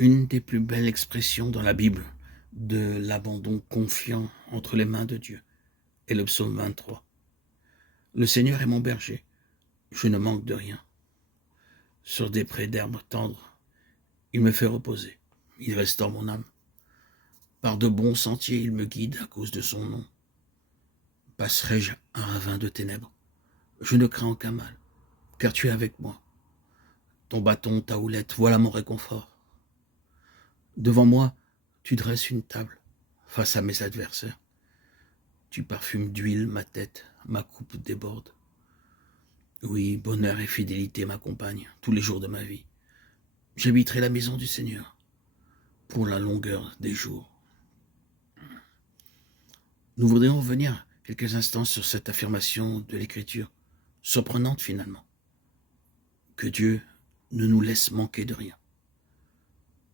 Une des plus belles expressions dans la Bible de l'abandon confiant entre les mains de Dieu est le psaume 23. Le Seigneur est mon berger, je ne manque de rien. Sur des prés d'herbes tendres, il me fait reposer, il restaure mon âme. Par de bons sentiers, il me guide à cause de son nom. Passerai-je un ravin de ténèbres? Je ne crains aucun mal, car tu es avec moi. Ton bâton, ta houlette, voilà mon réconfort. Devant moi, tu dresses une table face à mes adversaires. Tu parfumes d'huile ma tête, ma coupe déborde. Oui, bonheur et fidélité m'accompagnent tous les jours de ma vie. J'habiterai la maison du Seigneur pour la longueur des jours. Nous voudrions revenir quelques instants sur cette affirmation de l'Écriture, surprenante finalement, que Dieu ne nous laisse manquer de rien.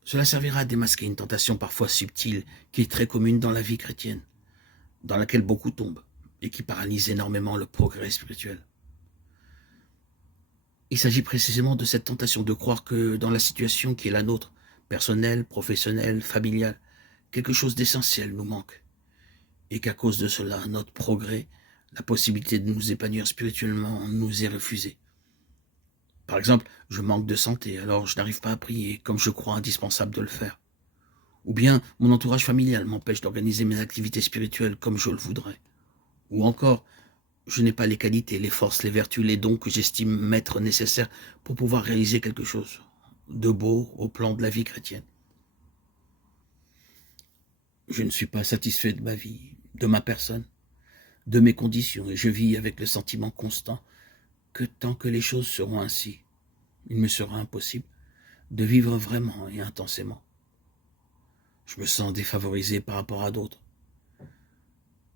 Cela servira à démasquer une tentation parfois subtile qui est très commune dans la vie chrétienne, dans laquelle beaucoup tombent et qui paralyse énormément le progrès spirituel. Il s'agit précisément de cette tentation de croire que dans la situation qui est la nôtre, personnelle, professionnelle, familiale, quelque chose d'essentiel nous manque et qu'à cause de cela, notre progrès, la possibilité de nous épanouir spirituellement nous est refusée. Par exemple, je manque de santé, alors je n'arrive pas à prier comme je crois indispensable de le faire. Ou bien mon entourage familial m'empêche d'organiser mes activités spirituelles comme je le voudrais. Ou encore, je n'ai pas les qualités, les forces, les vertus, les dons que j'estime m'être nécessaires pour pouvoir réaliser quelque chose de beau au plan de la vie chrétienne. Je ne suis pas satisfait de ma vie, de ma personne, de mes conditions, et je vis avec le sentiment constant que tant que les choses seront ainsi, il me sera impossible de vivre vraiment et intensément. Je me sens défavorisé par rapport à d'autres,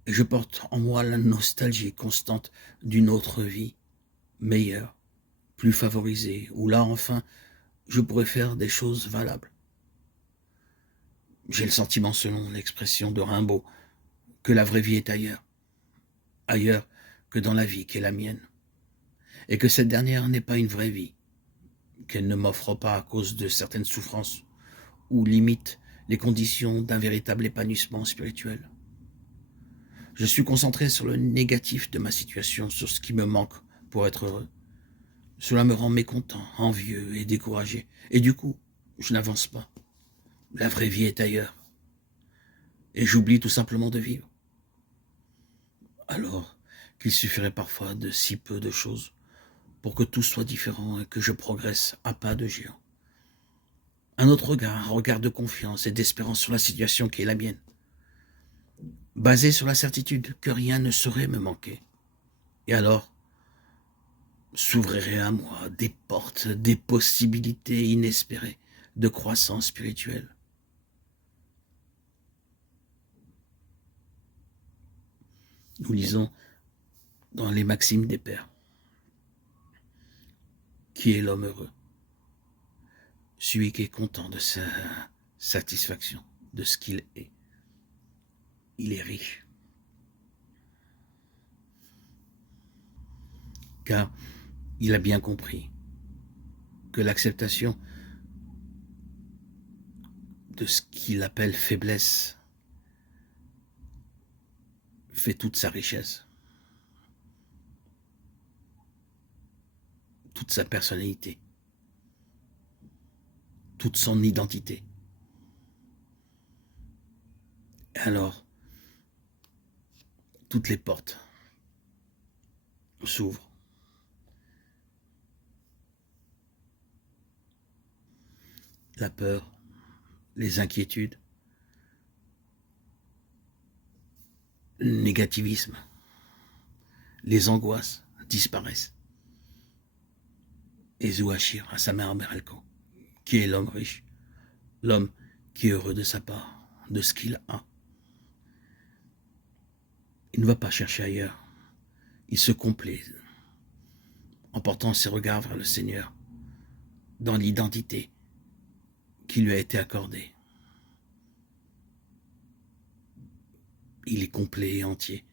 et je porte en moi la nostalgie constante d'une autre vie, meilleure, plus favorisée, où là enfin, je pourrais faire des choses valables. J'ai le sentiment, selon l'expression de Rimbaud, que la vraie vie est ailleurs, ailleurs que dans la vie qui est la mienne, et que cette dernière n'est pas une vraie vie, qu'elle ne m'offre pas à cause de certaines souffrances ou limite les conditions d'un véritable épanouissement spirituel. Je suis concentré sur le négatif de ma situation, sur ce qui me manque pour être heureux. Cela me rend mécontent, envieux et découragé, et du coup, je n'avance pas. La vraie vie est ailleurs, et j'oublie tout simplement de vivre. Alors qu'il suffirait parfois de si peu de choses pour que tout soit différent et que je progresse à pas de géant. Un autre regard, un regard de confiance et d'espérance sur la situation qui est la mienne, basé sur la certitude que rien ne saurait me manquer. Et alors, s'ouvriraient à moi des portes, des possibilités inespérées de croissance spirituelle. Nous lisons dans les Maximes des Pères, qui est l'homme heureux? Celui qui est content de sa satisfaction, de ce qu'il est. Il est riche. Car il a bien compris que l'acceptation de ce qu'il appelle faiblesse fait toute sa richesse, toute sa personnalité, toute son identité. Alors, toutes les portes s'ouvrent. La peur, les inquiétudes, le négativisme, les angoisses disparaissent. Et Zouachir à sa mère Meralco, qui est l'homme riche, l'homme qui est heureux de sa part, de ce qu'il a. Il ne va pas chercher ailleurs. Il se complaît en portant ses regards vers le Seigneur, dans l'identité qui lui a été accordée. Il est complet et entier.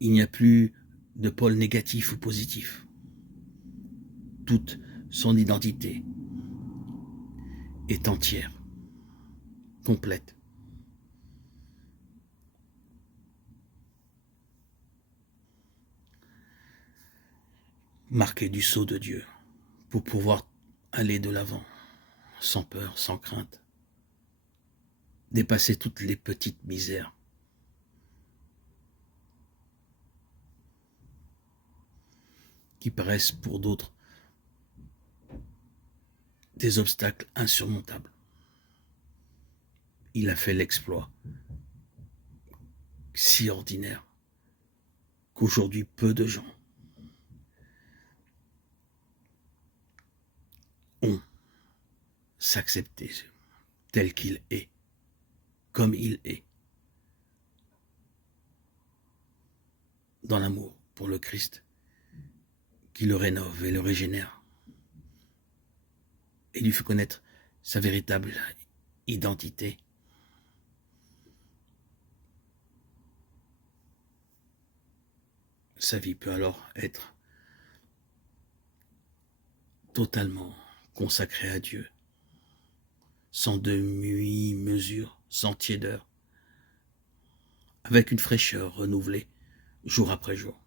Il n'y a plus de pôle négatif ou positif. Toute son identité est entière, complète. Marquée du sceau de Dieu pour pouvoir aller de l'avant, sans peur, sans crainte, dépasser toutes les petites misères qui paraissent pour d'autres des obstacles insurmontables. Il a fait l'exploit si ordinaire qu'aujourd'hui peu de gens ont s'accepté tel qu'il est, comme il est, dans l'amour pour le Christ, qui le rénove et le régénère, et lui fait connaître sa véritable identité. Sa vie peut alors être totalement consacrée à Dieu, sans demi-mesure, sans tiédeur, avec une fraîcheur renouvelée jour après jour.